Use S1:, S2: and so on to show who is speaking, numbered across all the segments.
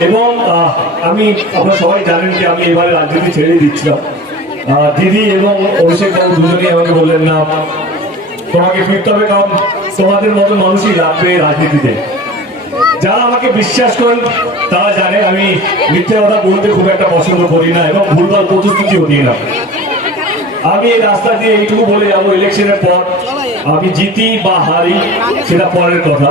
S1: এবং আমি, আপনারা সবাই জানেন যে আমি এবারে রাজনীতি ছেড়ে দিচ্ছিলাম। দিদি এবং অভিষেক বাবু দুজনেই আমাকে বললেন, না, তোমাকে ফিরতে হবে কারণ তোমাদের মতো মানুষই লাগবে রাজনীতিতে। যারা আমাকে বিশ্বাস করেন, তারা জানে আমি মিথ্যে কথা বলতে খুব একটা পছন্দ করি না এবং ভুলভাল প্রতিশ্রুতিও দিই না। আমি এই রাস্তা দিয়ে এইটুকু বলে যাব ইলেকশনের পর আমি জিতি বা হারি, সেটা পরের কথা।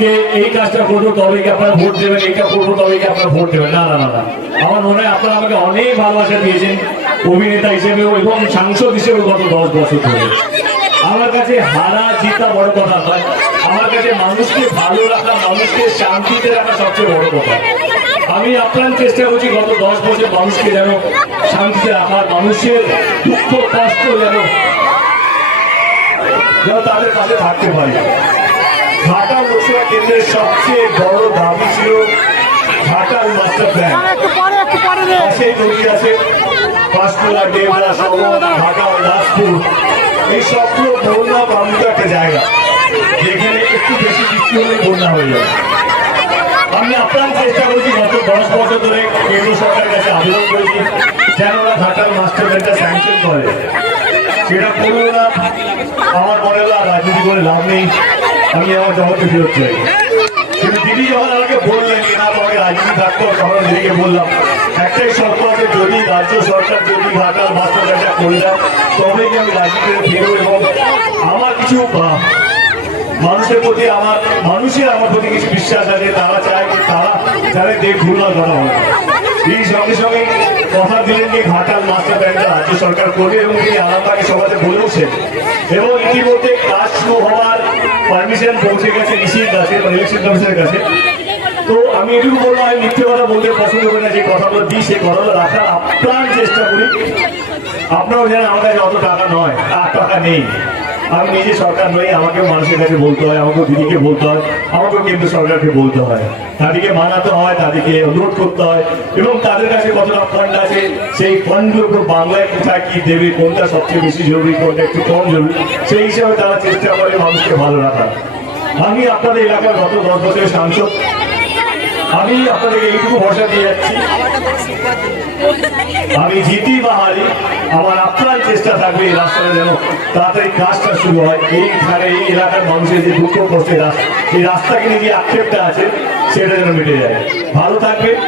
S1: যে এই কাজটা করব তবে কি আপনারা ভোট দেবেন, এইটা করব তবে কি আপনারা ভোট দেবেন। না না না না। আমার মনে হয় আপনারা আমাকে অনেক ভালোবাসা দিয়েছেন, অভিনেতা হিসেবেও এবং সাংসদ হিসেবে গত দশ বছর ধরে। আমার কাছে হারা জিতা বড় কথা নয়, আমার কাছে মানুষকে ভালো রাখা, মানুষকে শান্তিতে রাখা সবচেয়ে বড় কথা। আমি আপ্রাণ চেষ্টা করছি গত দশ বছর মানুষকে যেন শান্তিতে রাখার মানুষের দুঃখ, কষ্ট যেন যেন তাদের কাছে থাকতে পারি। ঢাকা লোকসভা কেন্দ্রের সবচেয়ে বড় দাবি ছিল ঢাকার মাস্টার প্ল্যান। পাশেই নদী আছে পাঁশকুড়া ডেবরা ঢাকা দাসপুর এই সবগুলো বন্যা বান্ধব একটা জায়গা। যেখানে একটু বেশি বৃষ্টি হলে বন্যা হয়ে যায় আমি আপ্রাণ চেষ্টা করেছি গত দশ বছর ধরে কেন্দ্র সরকারের কাছে আবেদন করেছি যেন ওরা ঢাকার মাস্টার প্ল্যানটা স্যাংশন করে। সেটা করল না আমার মনে হলো রাজনীতি করে লাভ নেই। আমি আমার জগতে ফেরত চাই। কিন্তু দিদি যখন আমাকে বললেন না তোমাকে রাজনীতি থাকতো তখন দিদিকে বললাম, একটাই শর্ত আছে, যদি রাজ্য সরকার যদি মাস্টার প্ল্যানটা করে দেয়, তবেই কি আমি রাজনীতিতে ফিরবো এবং আমার কিছু মানুষের প্রতি আমার মানুষের আমার প্রতি কিছু বিশ্বাস আছে, তারা চায় যে তারা যারা দেখ ভুলভাল করা হয় এই সঙ্গে সঙ্গে কথা দিলেন যে ঘাটাল মাস্টার প্ল্যানটা রাজ্য সরকার করবে এবং তিনি আরামবাগে সভাতে বলেওছেন এবং ইতিমধ্যে কাজ শুরু হওয়ার পারমিশন পৌঁছে গেছে ইসির কাছে বা ইলেকশন কমিশনের কাছে তো আমি এটুকু বলব, আমি মিথ্যে কথা বলতে পছন্দ করি না, যে কথাগুলো দিই, সেই কথাগুলো রাখার আপ্রাণ চেষ্টা করি। আপনারাও জানেন আমার কাছে অত টাকা নয়, আর টাকা নেই। আমি নিজে সরকার নই আমাকেও মানুষের কাছে বলতে হয় আমাকেও দিদিকে বলতে হয়, আমাকেও কেন্দ্র সরকারকে বলতে হয়। তাদেরকে মানাতে হয়, তাদেরকে অনুরোধ করতে হয় এবং তাদের কাছে কতটা ফান্ড আছে, সেই ফান্ডগুলো বাংলায় কোথায় কি দেবে, কোনটা সবচেয়ে বেশি জরুরি, কোনটা একটু কম জরুরি, সেই হিসাবে তারা চেষ্টা করে মানুষকে ভালো রাখার। আমি আপনাদের এলাকার গত দশ বছরের সাংসদ আমি আপনাদেরকে এইটুকু ভরসা দিয়ে যাচ্ছি। আমি জিতি বা হারি, আমার আপনার চেষ্টা থাকবে এই রাস্তাটা যেন তাড়াতাড়ি কাজটা শুরু হয়। এই ধারে এই এলাকার মানুষের যে দুঃখ কষ্টের রাস্তা, এই রাস্তাকে নিয়ে যে আক্ষেপটা আছে, সেটা যেন মিটে যায়। ভালো থাকবে